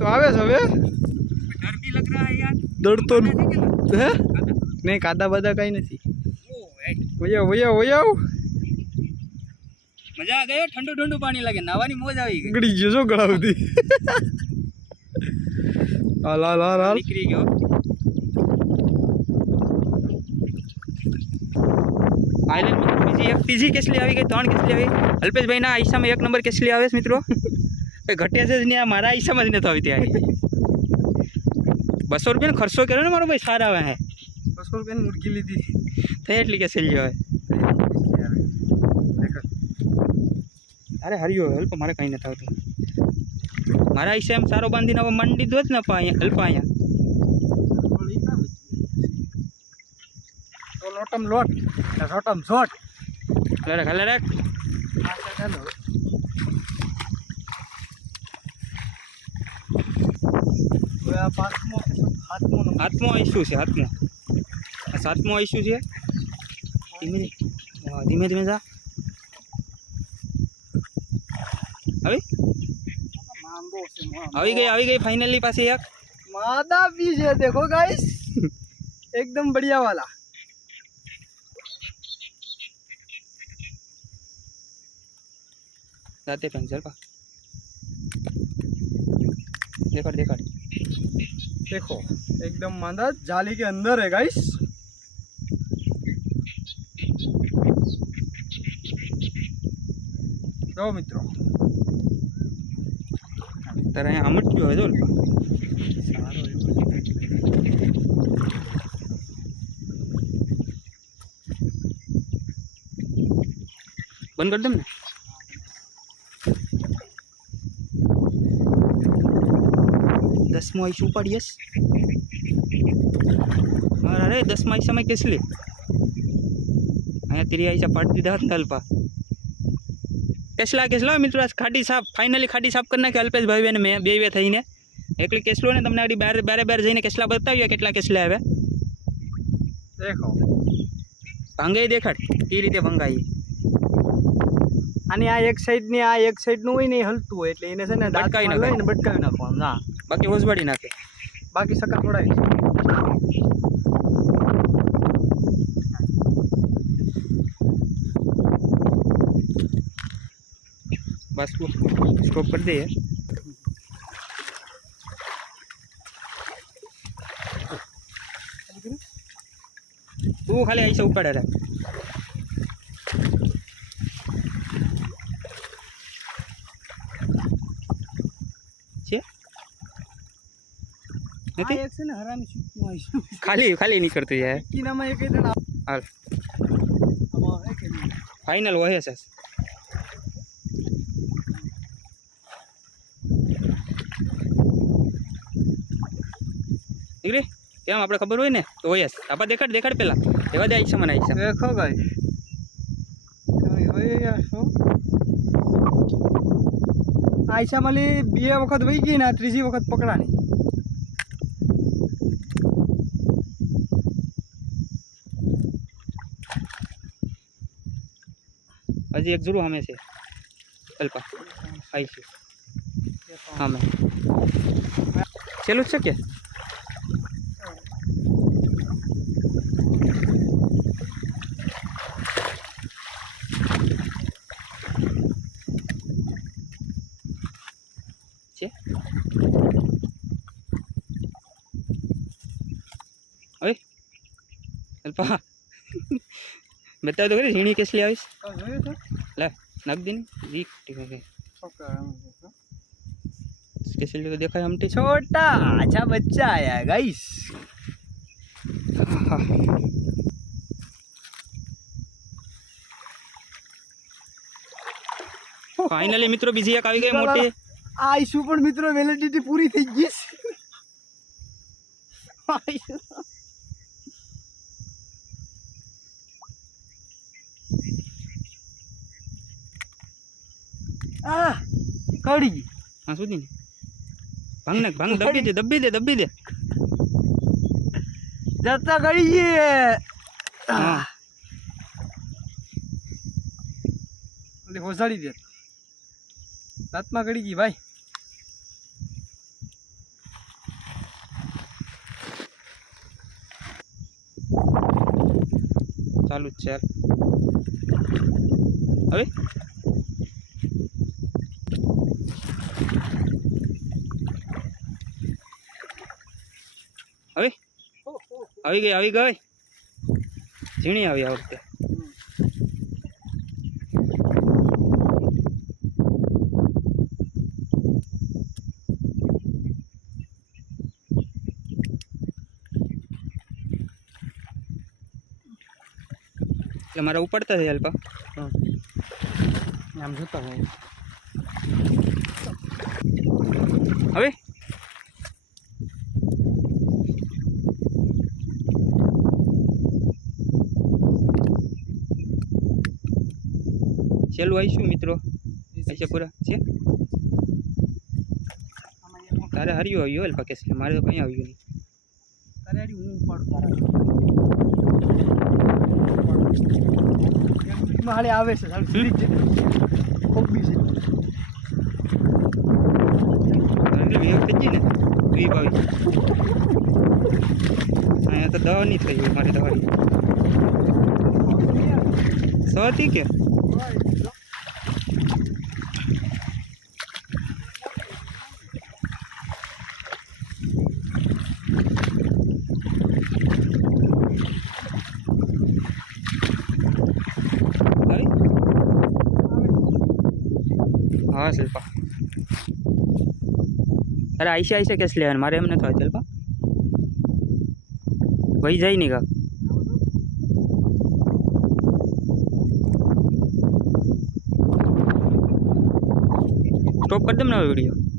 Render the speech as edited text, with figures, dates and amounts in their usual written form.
तो आवे હવે डर भी लग रहा है यार। डर तो है नहीं कादा बदा कहीं नहीं वया वया वया मजा आ गयो ठंडू ठंडू पानी लगे नावानी मौज આવી ગઈ गड़ी जो गड़ावती हाल हाल हाल हाल નીકળી ગયો आइलैंड में બીજી એક ટીજી કેસલી આવી ગઈ ત્રણ કેસલી આવી અલ્પેશભાઈ ના આઈસામાં એક નંબર કેસલી આવે છે મિત્રો એ ઘટ્યા છે જ નહીં આ મારા આઈસામાં જ નથી આવી ત્યાં 200 રૂપિયાનો ખર્ચો કર્યો ને મારો ભાઈ સારા આવે હે 200 રૂપિયાની મુર્ગી લીધી થઈ એટલી કેસલી આવે अरे हरियो हेल्प मारे कहीं नहीं था मारा इसे हम सारो बांधी ना मंडी दो ना पाया हेल्प आया तो लोटम लोट छोटम छोट ले खा ले रे हाथमो इश्यू है हाथमो सातमो इश्यू है धीमे धीमे धीमे जा આવી ગઈ फाइनली पास एक मादा बीज है देखो गाइस एकदम बढ़िया वाला जाते पेंसिल का देखो देखो देखो एकदम मादा जाली के अंदर है गाइस तो मित्रों तरह आमट क्यों है जो बंद कर दम ना 10मो आईसू पड़ियस अरे 10मा आईसा में किसले अँ तेरी आईसा पाट दीधा अल्पा केसला केसला मित्रों खाटी साफ फाइनली खाटी साफ करना के अल्पेश भाई ने मैं बेवे थईने एकली केसलो ने तमने आडी बारे बारे बारे जईने केसला बताव्या केटला केसला आवे देखो भांगाई देखाड के रीते भंगाई आणि आ एक साइड ने आ एक साइड નું હોય ને હલતું હોય એટલે એને છે ને બટકાવી લઈને બટકાવી નાખવાનું ના बाकी होसबाड़ी नाखे बाकी સકા થોડા बस वो स्टॉप कर दे तू खाली ऐसा ऊपर रहा એક છે ને હરામી છૂટનું આઈશું खाली खाली नहीं करते यार કિનામાં એક જણ हाल આમાં હે કે નહીં फाइनल वो है सर નીકળી કેમ આપણે ખબર હોય ને તો હોય આપા દેખાડ દેખાડ પેલા એવા દે આઈસા મને આઈસા देखो गाइस કઈ હોય યાર શું આઈસા મળી બે વખત વહી ગઈ ને ત્રીજી વખત પકડાની હજી એક જરૂર હમે છે અલ્પા આઈસી હા મેં ચલું છે કે ओए अल्पा बता दो रे झीणी केसली आवीस ले नक दिन जी ठीक है केसली तो देखा हमटे छोटा अच्छा बच्चा आया गाइस फाइनली मित्रों बीजी एक આવી ગઈ મોટી આઈશું પણ મિત્રો વેલિડિટી પૂરી થઈ ગઈ आ कड़ी हाँ सुधी ने भंग ने भंग दबी दे दबी दे दबी दे जता कड़ी ये हाँ होसाड़ी दे दांत में कड़ी गई भाई ચાલુ જ છે હવે હવે આવી ગઈ ઝીણી આવી આ વખતે એટલે મારા ઉપડતા છે અલ્પા આમ જોતા હોય હવે છેલ્લું આવીશું મિત્રો છે પૂરા છે તારે હરિયું આવ્યું અલ્પા કેસ મારે તો કંઈ આવ્યું નહીં તારે હું ઉપાડું તારા મારે આવે છે સારું સીડી છે ખૂબ બી છે એટલે વેવ થઈ ગઈ ને વીપ આવી અહીંયા તો દવા નહીં થઈ ગયું મારે દવા સૌથી કે હા શિલ્પા અરે આઈસે કેસ લેવાનું મારે એમ નથી હોય શિલ્પા વહી જાય નહીં કાક સ્ટોપ કરી દમ ને હવે વિડીયો